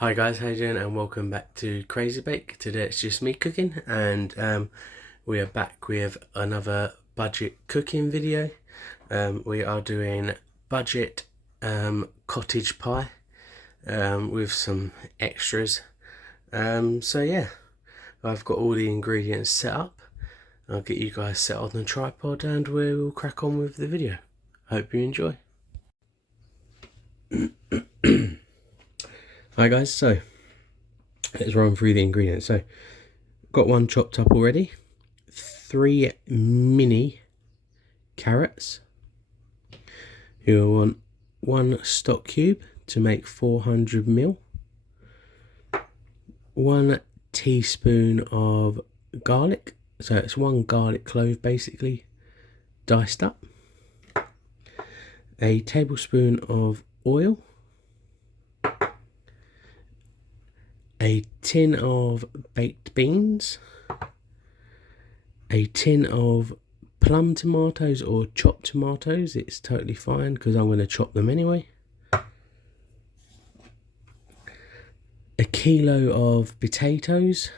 Hi guys, how you doing? And welcome back to Crazy Bake. Today it's just me cooking, and we are back with another budget cooking video. We are doing budget cottage pie with some extras. So yeah, I've got all the ingredients set up. I'll get you guys set on the tripod and we'll crack on with the video. Hope you enjoy. Hi guys, so let's run through the ingredients. So got one chopped up already, 3 mini carrots. You'll want 1 stock cube to make 400 ml, 1 teaspoon of garlic, so it's 1 garlic clove basically diced up, a tablespoon of oil, a tin of baked beans, a tin of plum tomatoes or chopped tomatoes. It's totally fine because I'm going to chop them anyway. A kilo of potatoes.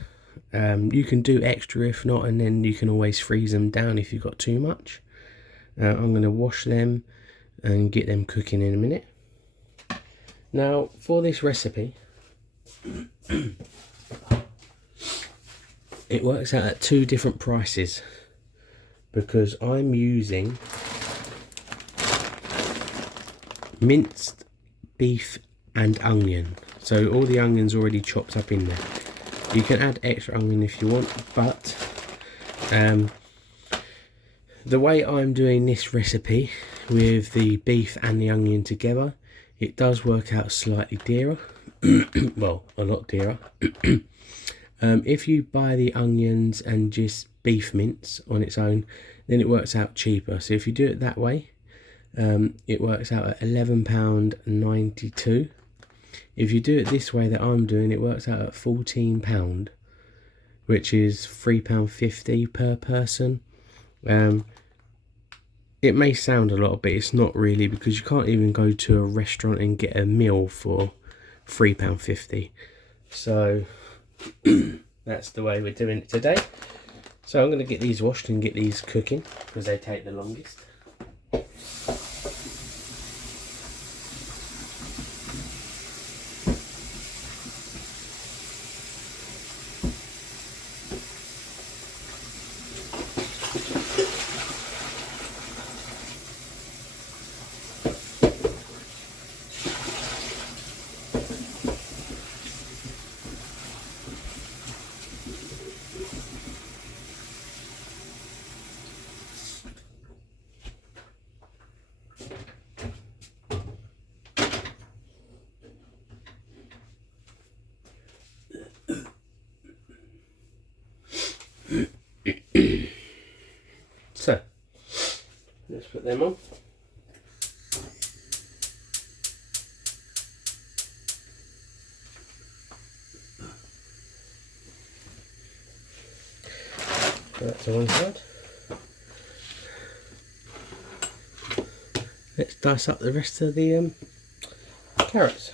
You can do extra if not, and then you can always freeze them down if you've got too much. I'm going to wash them and get them cooking in a minute. Now for this recipe, it works out at 2 different prices because I'm using minced beef and onion. So all the onions already chopped up in there. You can add extra onion if you want, but the way I'm doing this recipe with the beef and the onion together, it does work out slightly dearer. Well, a lot dearer. If you buy the onions and just beef mince on its own, then it works out cheaper. So if you do it that way, it works out at £11.92. If you do it this way that I'm doing, it works out at £14, which is £3.50 per person. It may sound a lot, but it's not really, because you can't even go to a restaurant and get a meal for £3.50. So that's the way we're doing it today. So I'm going to get these washed and get these cooking because they take the longest. So let's put them on. Put that to one side. Let's dice up the rest of the carrots.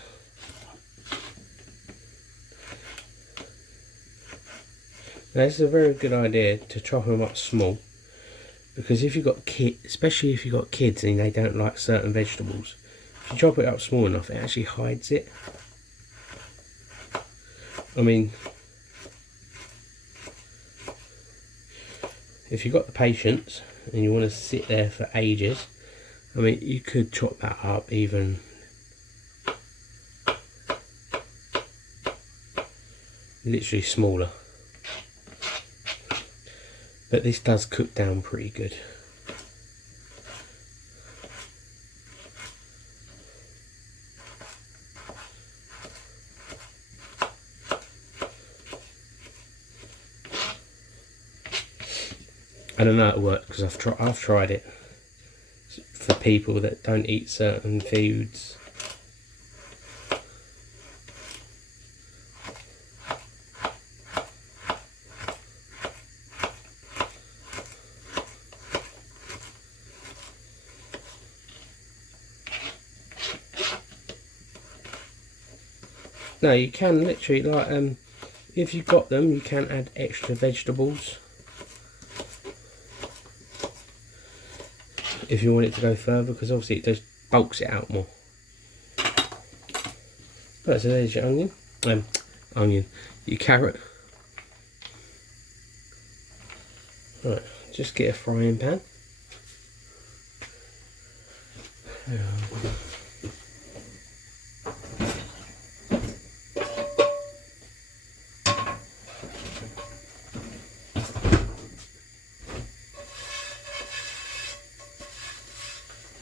Now this is a very good idea to chop them up small, because if you've got kids, especially if you've got kids and they don't like certain vegetables, if you chop it up small enough, it actually hides it. I mean, if you've got the patience and you want to sit there for ages, I mean, you could chop that up even literally smaller. But this does cook down pretty good. I don't know it works because I've tried it for people that don't eat certain foods. No, you can literally, like, if you've got them, you can add extra vegetables if you want it to go further, because obviously it just bulks it out more. Right, so there's your onion, your carrot. Right, just get a frying pan.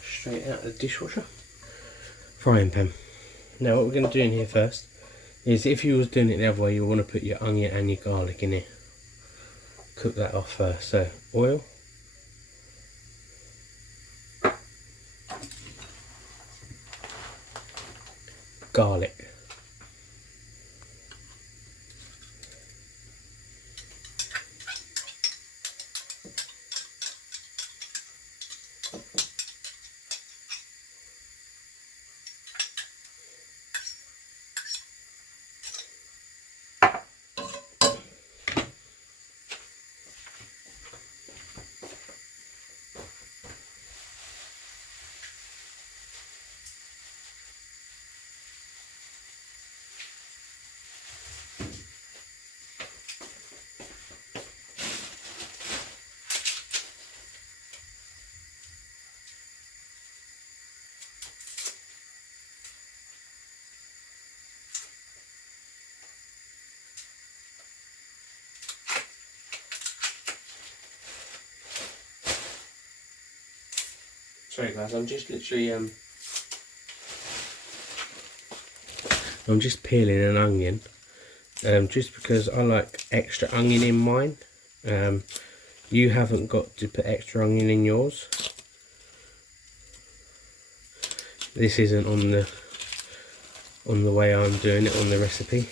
Straight out of the dishwasher. Frying pan. Now what we're going to do in here first is, if you was doing it the other way, you want to put your onion and your garlic in here. Cook that off first. So oil, garlic, sorry guys, I'm just literally I'm just peeling an onion, just because I like extra onion in mine. You haven't got to put extra onion in yours. This isn't on the way I'm doing it on the recipe.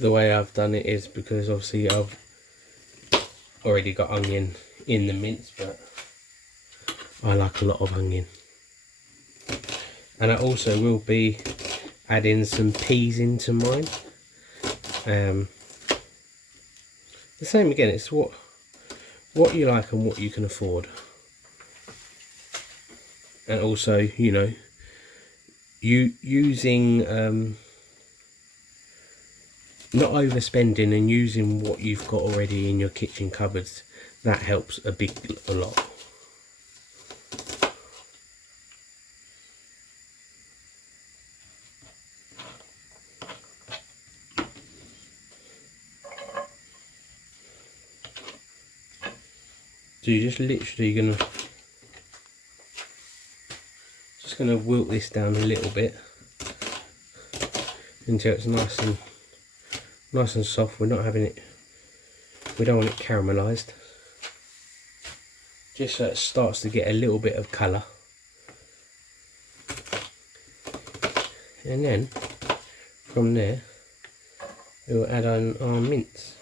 The way I've done it is because obviously I've already got onion in the mince, but I like a lot of onion. And I also will be adding some peas into mine. The same again, it's what you like and what you can afford. And also, you know, using not overspending and using what you've got already in your kitchen cupboards, that helps a lot. So you're just literally gonna wilt this down a little bit until it's nice and soft. We're not having it, we don't want it caramelized, just so it starts to get a little bit of colour. And then from there we'll add on our mince.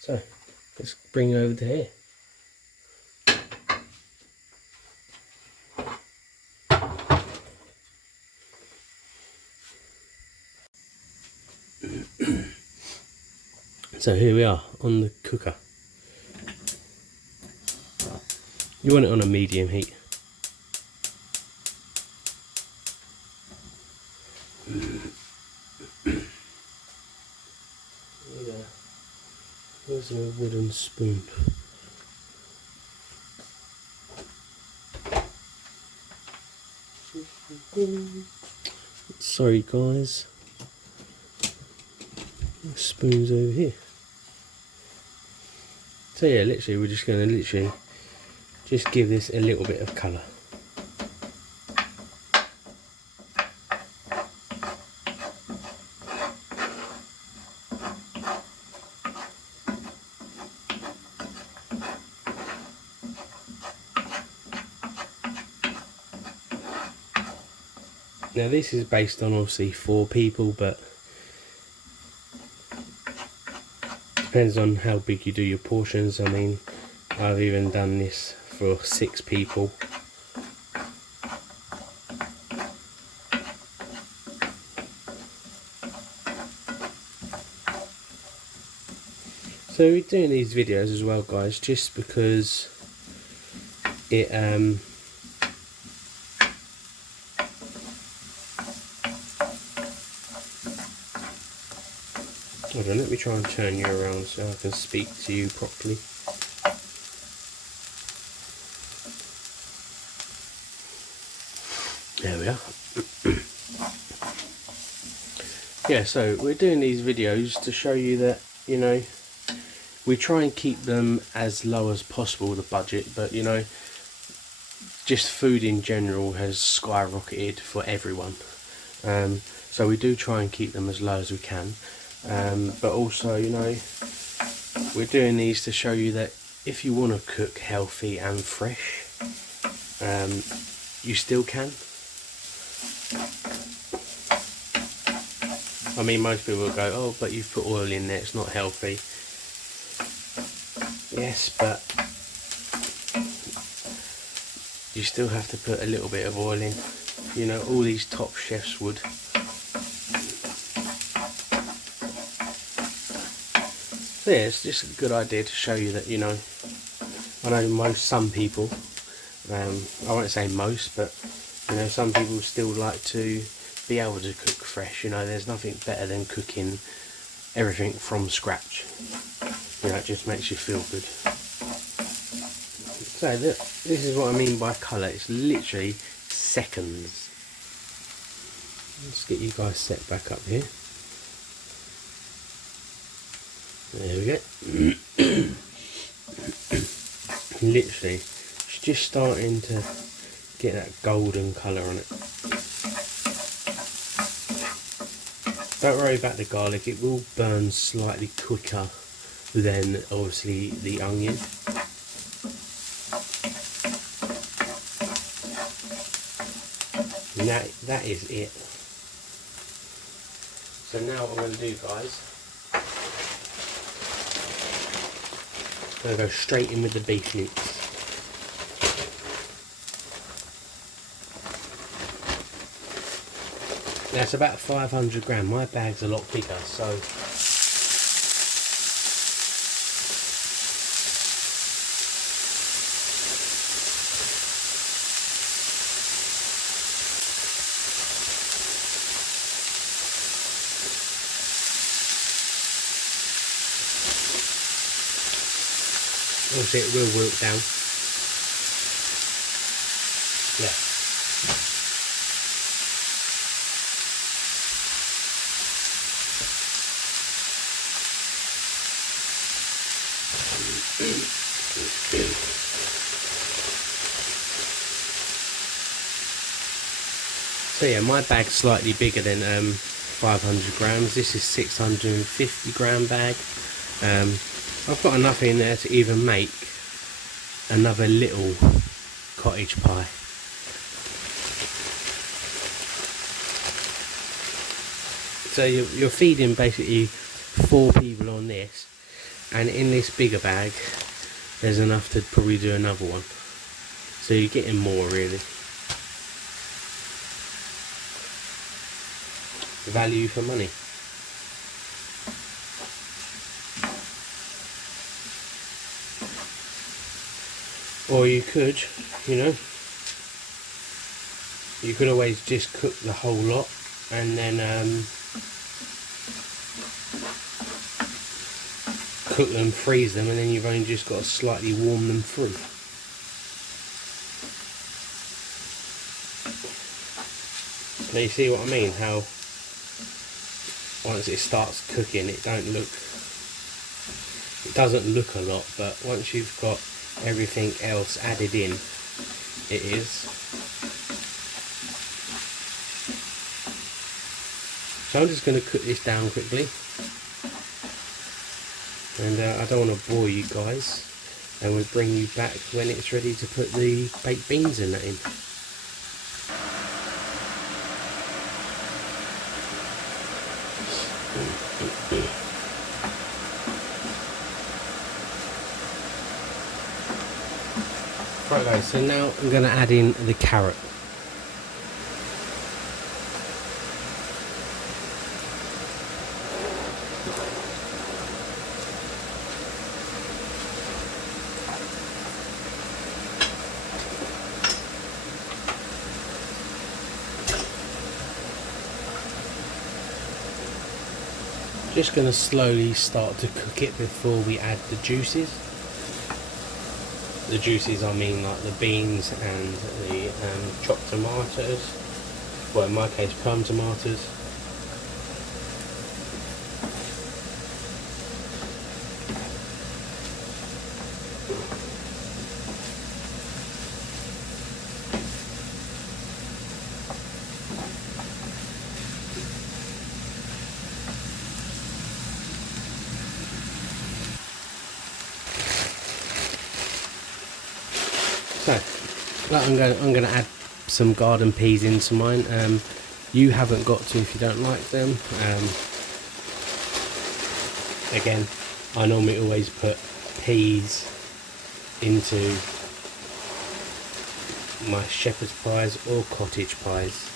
So let's bring it over to here. So here we are on the cooker. You want it on a medium heat. Where's my wooden spoon? Sorry guys, the spoon's over here. So yeah, literally we're just going to just give this a little bit of colour. Now this is based on obviously 4 people, but depends on how big you do your portions. I mean, I've even done this for 6 people. So we're doing these videos as well, guys, just because it hold on, let me try and turn you around so I can speak to you properly. There we are. Yeah, so we're doing these videos to show you that, you know, we try and keep them as low as possible, the budget, but you know, just food in general has skyrocketed for everyone. So we do try and keep them as low as we can. But also, you know, we're doing these to show you that if you want to cook healthy and fresh, you still can. I mean, most people will go, oh, but you've put oil in there, it's not healthy. Yes, but you still have to put a little bit of oil in. You know, all these top chefs would. So yeah, it's just a good idea to show you that, you know, I know some people, I won't say most, but you know, some people still like to be able to cook fresh. You know, there's nothing better than cooking everything from scratch. You know, it just makes you feel good. So this is what I mean by colour. It's literally seconds. Let's get you guys set back up here. There we go. Literally, it's just starting to get that golden colour on it. Don't worry about the garlic, it will burn slightly quicker than obviously the onion. And that is it. So now what I'm going to do, guys, I'm going to go straight in with the beef mince. Now it's about 500 gram, my bag's a lot bigger, so obviously it will wilt down. Yeah. So yeah, my bag's slightly bigger than 500 grams. This is 650 gram bag. I've got enough in there to even make another little cottage pie. So you're feeding basically 4 people on this, and in this bigger bag there's enough to probably do another one. So you're getting more, really. Value for money. Or you could, you know, you could always just cook the whole lot and then cook them, freeze them, and then you've only just got to slightly warm them through. Now you see what I mean, how once it starts cooking it doesn't look a lot, but once you've got everything else added in, it is. So I'm just going to cook this down quickly, and I don't want to bore you guys, and we'll bring you back when it's ready to put the baked beans in that in. Right guys, so now I'm going to add in the carrot. Just going to slowly start to cook it before we add the juices. The juices, I mean like the beans and the chopped tomatoes, well in my case plum tomatoes. So I'm going to add some garden peas into mine. You haven't got to if you don't like them. Again, I normally always put peas into my shepherd's pies or cottage pies.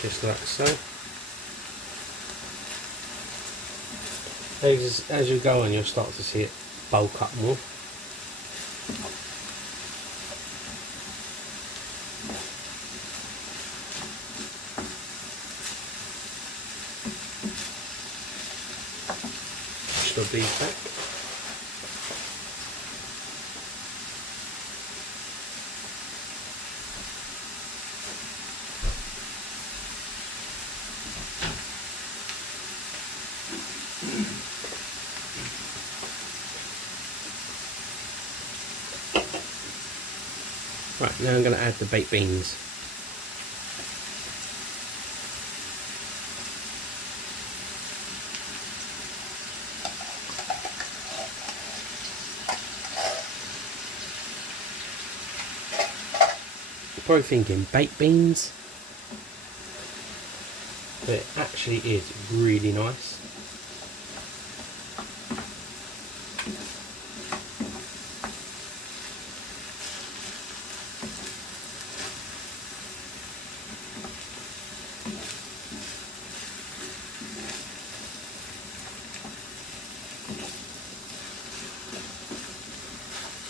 Just like so. As you go on, you'll start to see it bulk up more. Push the beef back. Right, now I'm going to add the baked beans. You're probably thinking, baked beans? But it actually is really nice.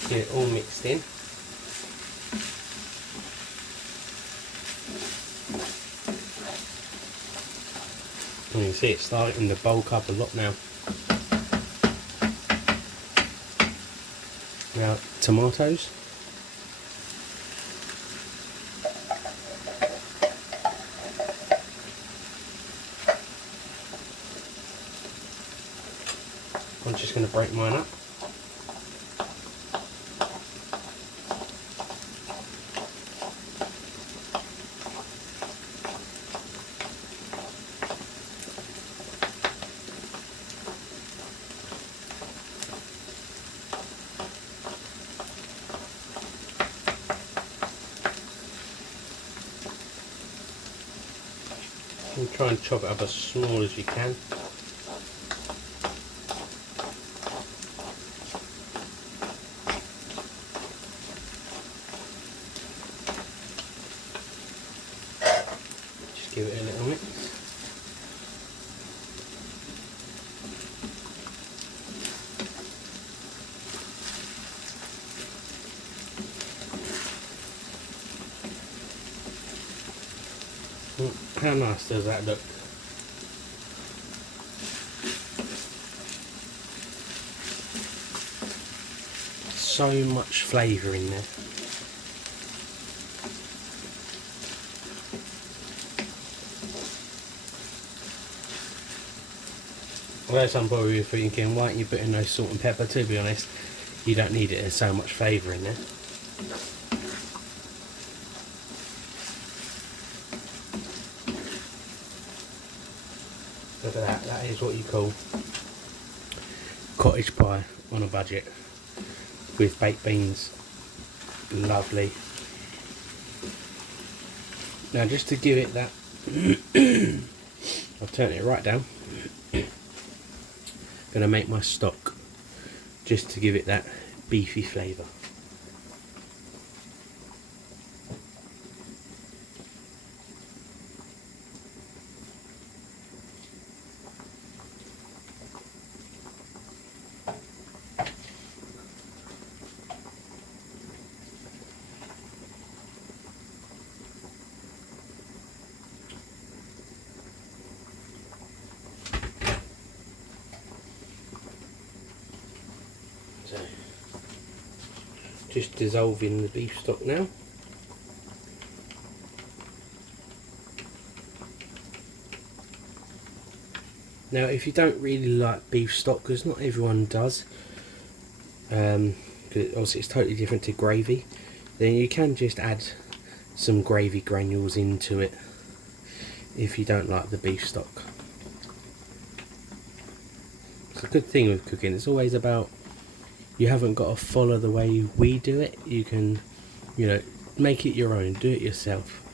Get it all mixed in. And you can see it's starting to bulk up a lot now. Now, tomatoes. I'm just going to break mine up. And try and chop it up as small as you can. Just give it a little mix. How nice does that look? So much flavour in there. Although some probably thinking, why aren't you putting no salt and pepper? To be honest, you don't need it, there's so much flavour in there. Look at that, that is what you call cottage pie on a budget with baked beans. Lovely. Now just to give it that, I'll turn it right down. Going to make my stock just to give it that beefy flavour. So, just dissolving the beef stock now. Now if you don't really like beef stock, because not everyone does, because obviously it's totally different to gravy, then you can just add some gravy granules into it if you don't like the beef stock. It's a good thing with cooking, it's always about, you haven't got to follow the way we do it, you can, you know, make it your own, do it yourself.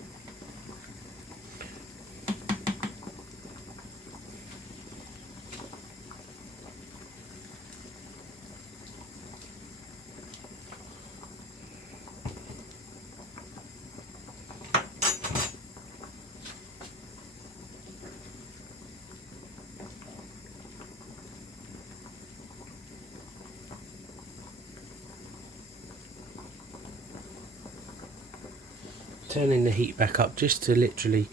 Turning the heat back up just to literally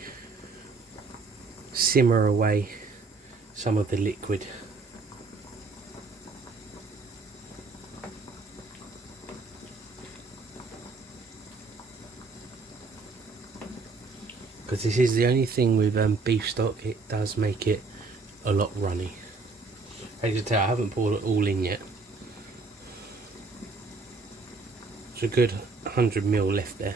simmer away some of the liquid. Because this is the only thing with beef stock, it does make it a lot runny. As you can tell, I haven't poured it all in yet. It's a good 100 ml left there.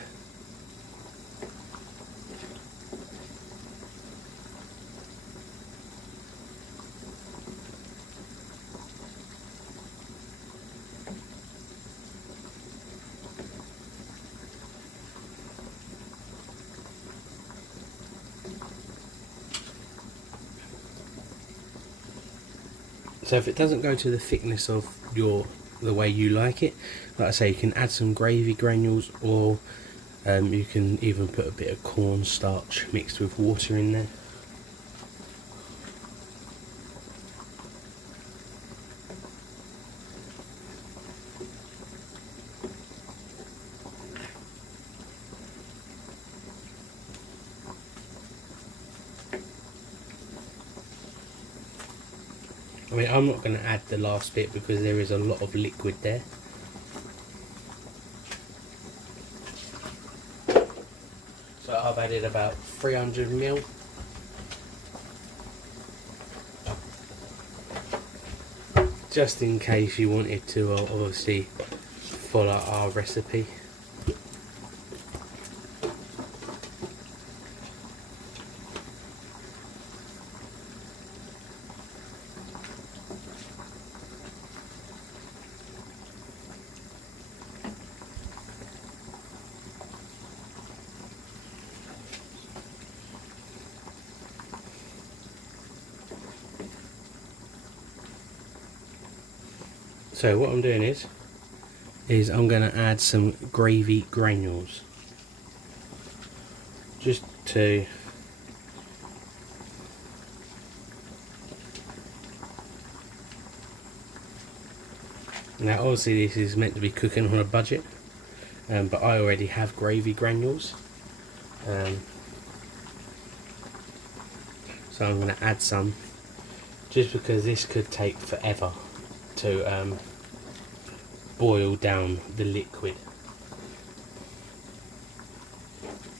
So if it doesn't go to the thickness of the way you like it, like I say, you can add some gravy granules, or you can even put a bit of cornstarch mixed with water in there. I mean, I'm not going to add the last bit because there is a lot of liquid there. So I've added about 300 ml. Just in case you wanted to obviously follow our recipe. So what I'm doing is I'm going to add some gravy granules, just to now obviously this is meant to be cooking on a budget, but I already have gravy granules, so I'm going to add some, just because this could take forever to boil down the liquid.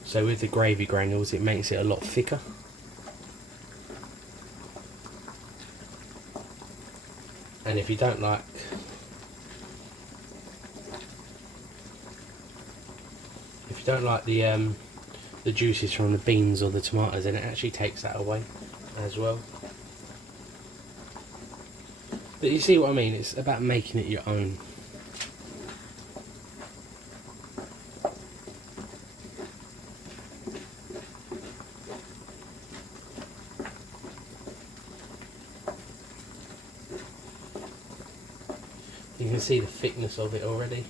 So with the gravy granules it makes it a lot thicker. And if you don't like the juices from the beans or the tomatoes, then it actually takes that away as well. But you see what I mean, it's about making it your own. You can see the thickness of it already.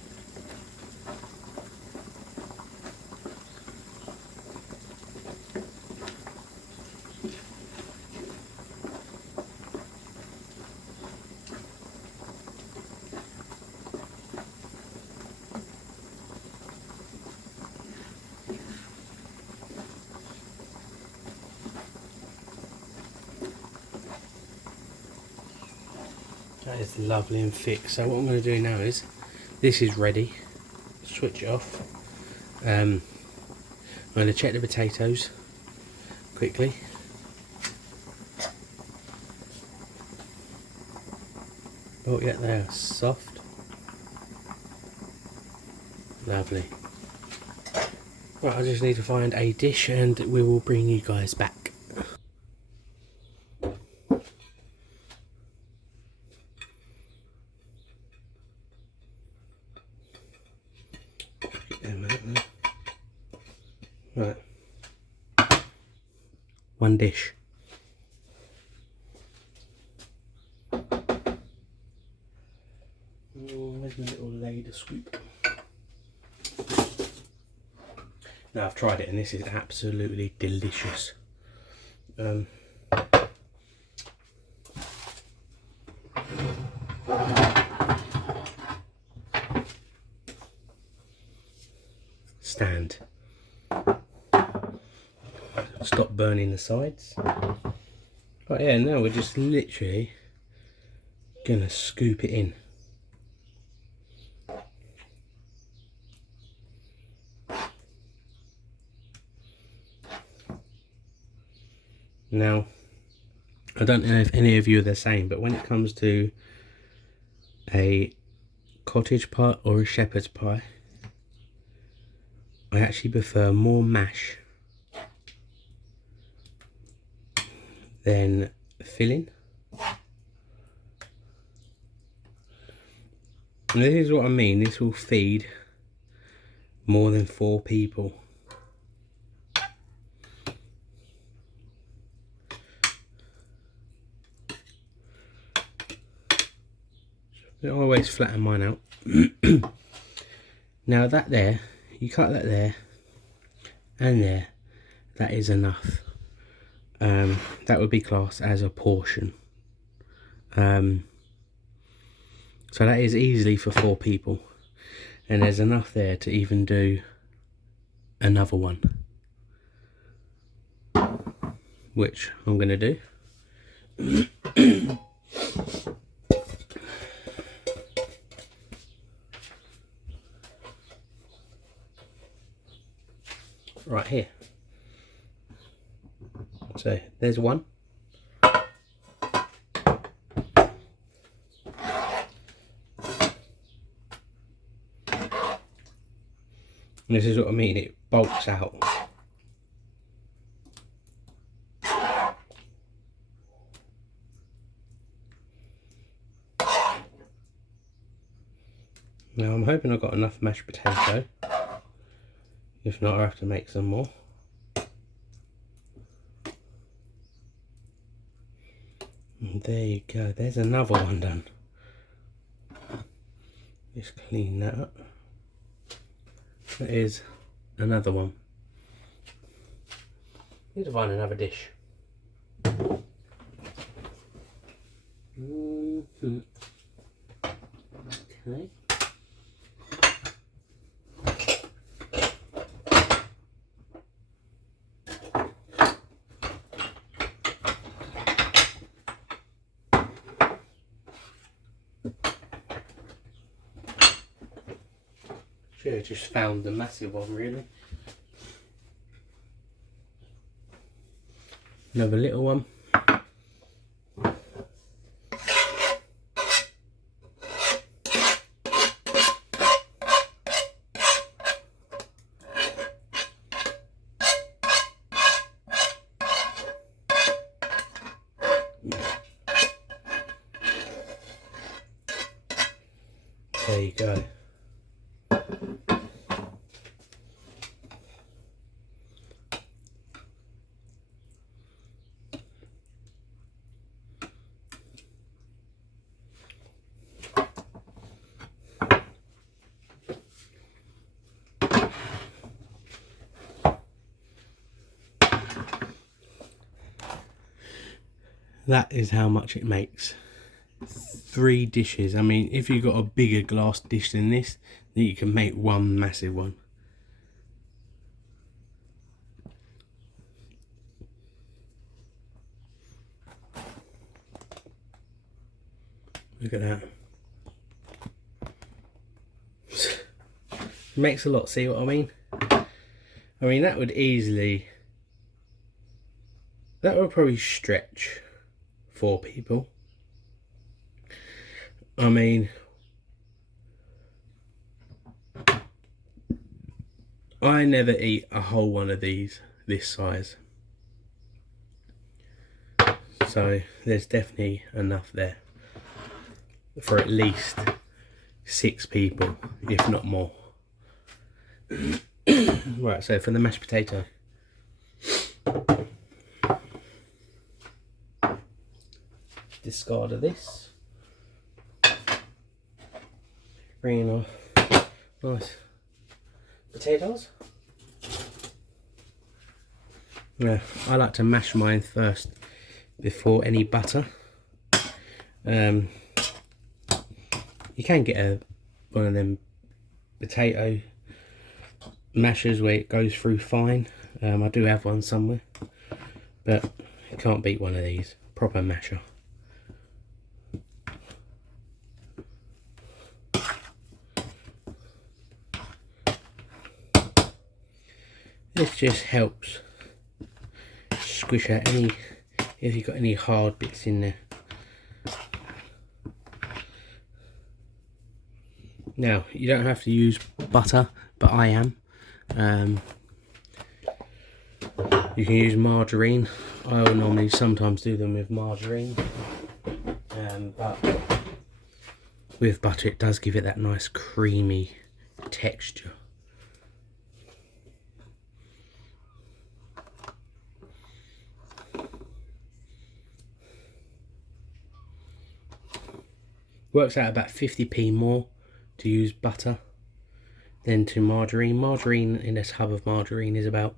That is lovely and thick. So what I'm going to do now is, this is ready. Switch it off. I'm going to check the potatoes quickly. Oh yeah, they are soft. Lovely. Right, I just need to find a dish and we will bring you guys back. Right. One dish. Where's my little ladle scoop? Now I've tried it and this is absolutely delicious. Stand. Stop burning the sides. But yeah, now we're just literally gonna scoop it in. Now, I don't know if any of you are the same, but when it comes to a cottage pie or a shepherd's pie, I actually prefer more mash than filling. And this is what I mean, this will feed more than 4 people. I always flatten mine out. Now that there, you cut that there and there, that is enough. That would be classed as a portion. So that is easily for 4 people. And there's enough there to even do another one. Which I'm going to do. Right here. So there's one. And this is what I mean, it bulks out. Now I'm hoping I've got enough mashed potato. If not, I'll have to make some more. And there you go, there's another one done. Just clean that up. That is another one. Need to find another dish. Okay. Should have just found the massive one, really. Another little one. There you go. That is how much it makes. 3 dishes. I mean, if you've got a bigger glass dish than this, then you can make one massive one. Look at that. It makes a lot, see what I mean? I mean, that would probably stretch 4 people. I mean, I never eat a whole one of these this size. So there's definitely enough there for at least 6 people, if not more. Right, so for the mashed potato, discard of this, bring off nice potatoes. Yeah, I like to mash mine first before any butter. You can get one of them potato mashers where it goes through fine. I do have one somewhere, but you can't beat one of these. Proper masher. This just helps squish out any, if you've got any hard bits in there. Now, you don't have to use butter, but I am. You can use margarine. I will normally sometimes do them with margarine, but with butter it does give it that nice creamy texture. Works out about 50p more to use butter than to margarine. Margarine in a tub of margarine is about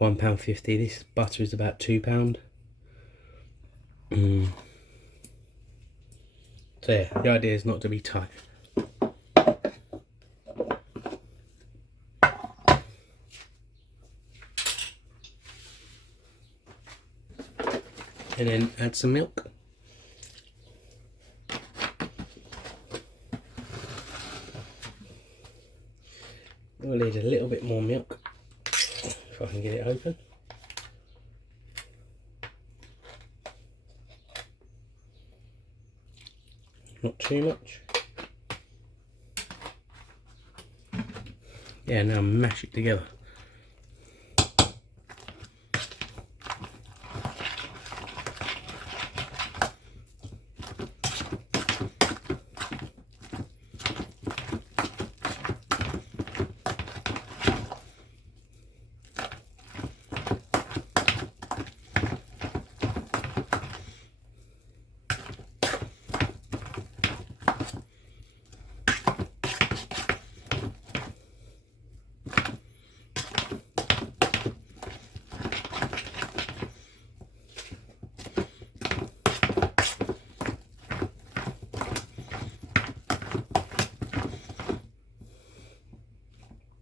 £1.50. This butter is about £2. So yeah, the idea is not to be tight. And then add some milk. We'll need a little bit more milk if I can get it open. Not too much. Yeah, now mash it together.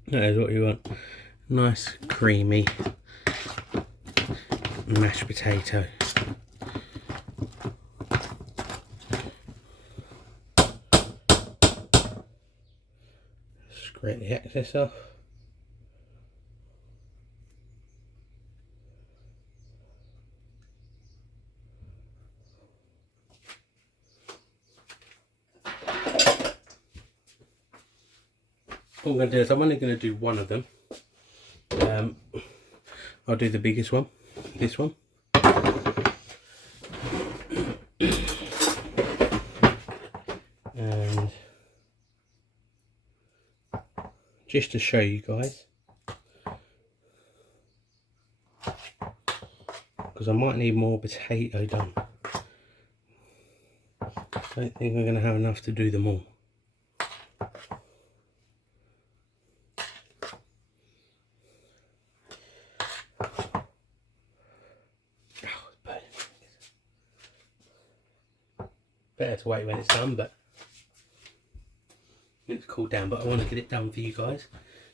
That is what you want. Nice creamy mashed potato. Scrape the excess off. What I'm going to do is I'm only going to do one of them. I'll do the biggest one, this one. And just to show you guys, because I might need more potato done. I don't think I'm going to have enough to do them all. better to wait when it's done, but it's cooled down. But I want to get it done for you guys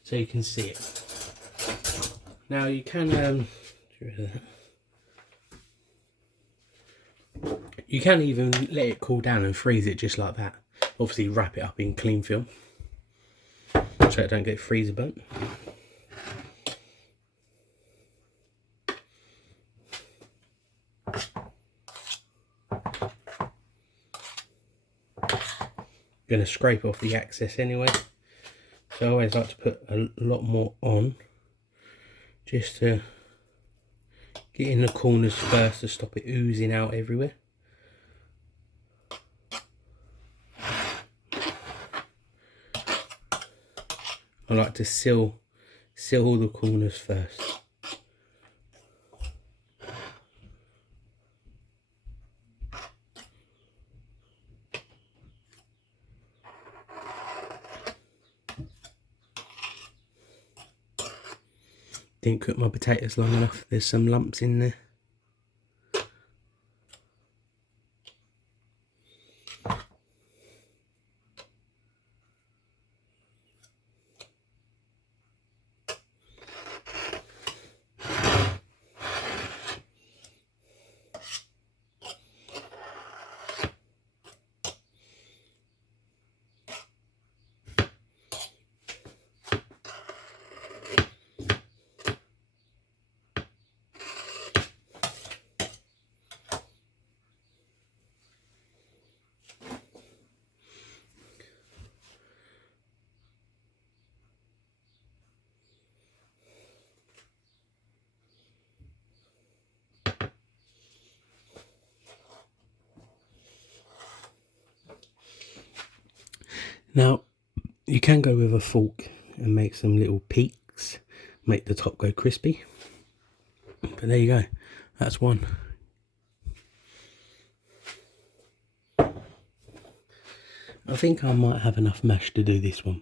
so you can see it. Now you can you can even let it cool down and freeze it just like that. Obviously wrap it up in cling film so it don't get freezer burnt. Going to scrape off the excess anyway, so I always like to put a lot more on just to get in the corners first to stop it oozing out everywhere. I like to seal all the corners first. Didn't cook my potatoes long enough, there's some lumps in there. Now, you can go with a fork and make some little peaks, make the top go crispy. But there you go, that's one. I think I might have enough mash to do this one.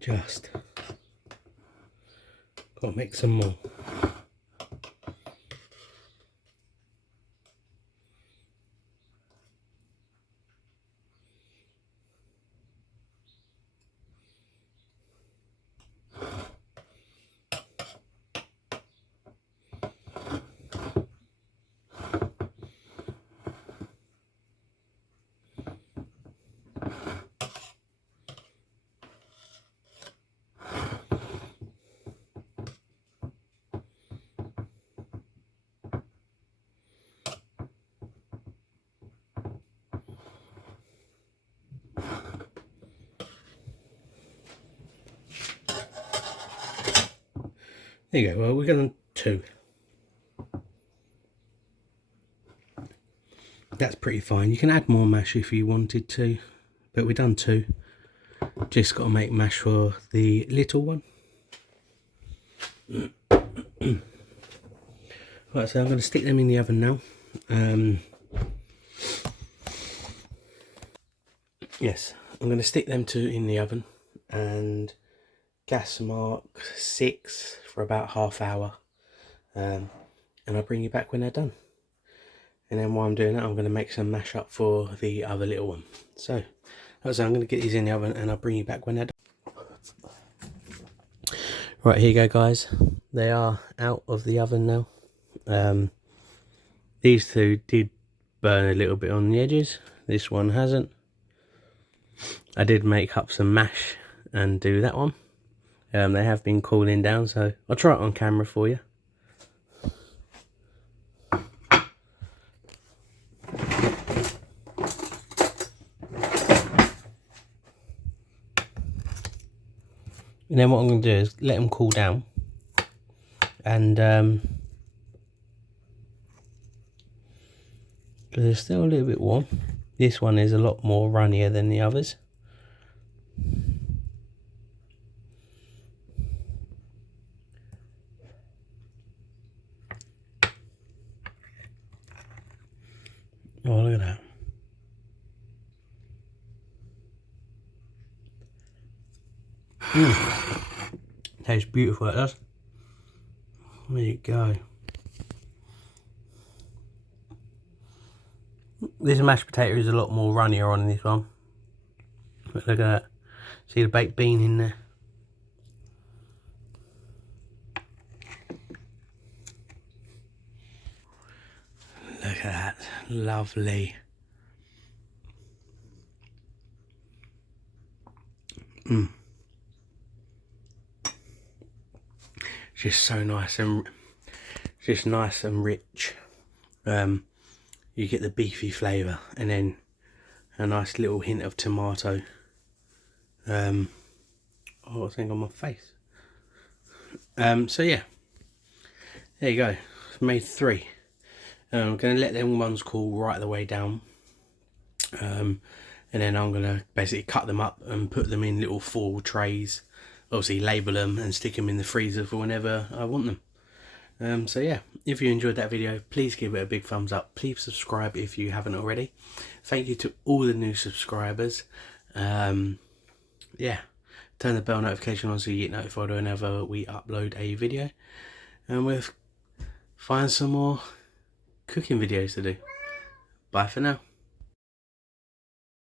Just gotta make some more. There you go, well we're going to 2. That's pretty fine. You can add more mash if you wanted to, but we've done 2. Just got to make mash for the little one. Right, so I'm going to stick them in the oven now. Yes, I'm going to stick them 2 in the oven and gas mark 6 for about half hour, and I'll bring you back when they're done. And then while I'm doing that, I'm going to make some mash up for the other little one. So I'm going to get these in the oven and I'll bring you back when they're done. Right, here you go guys, they are out of the oven now. These two did burn a little bit on the edges, this one hasn't. I did make up some mash and do that one. They have been cooling down, so I'll try it on camera for you. And then what I'm going to do is let them cool down, and because they're still a little bit warm. This one is a lot more runnier than the others. Oh, look at that. Tastes beautiful, it does. There you go. This mashed potato is a lot more runnier on this one. But look at that. See the baked bean in there? Look at that. Lovely. Just so nice and just nice and rich. You get the beefy flavour and then a nice little hint of tomato. Oh, I think on my face. So yeah, there you go. I've made 3. I'm going to let them ones cool right the way down. And then I'm going to basically cut them up and put them in little foil trays. Obviously label them and stick them in the freezer for whenever I want them. So yeah, if you enjoyed that video, please give it a big thumbs up. Please subscribe if you haven't already. Thank you to all the new subscribers. Yeah, turn the bell notification on so you get notified whenever we upload a video. And we'll find some more cooking videos to do. Bye for now.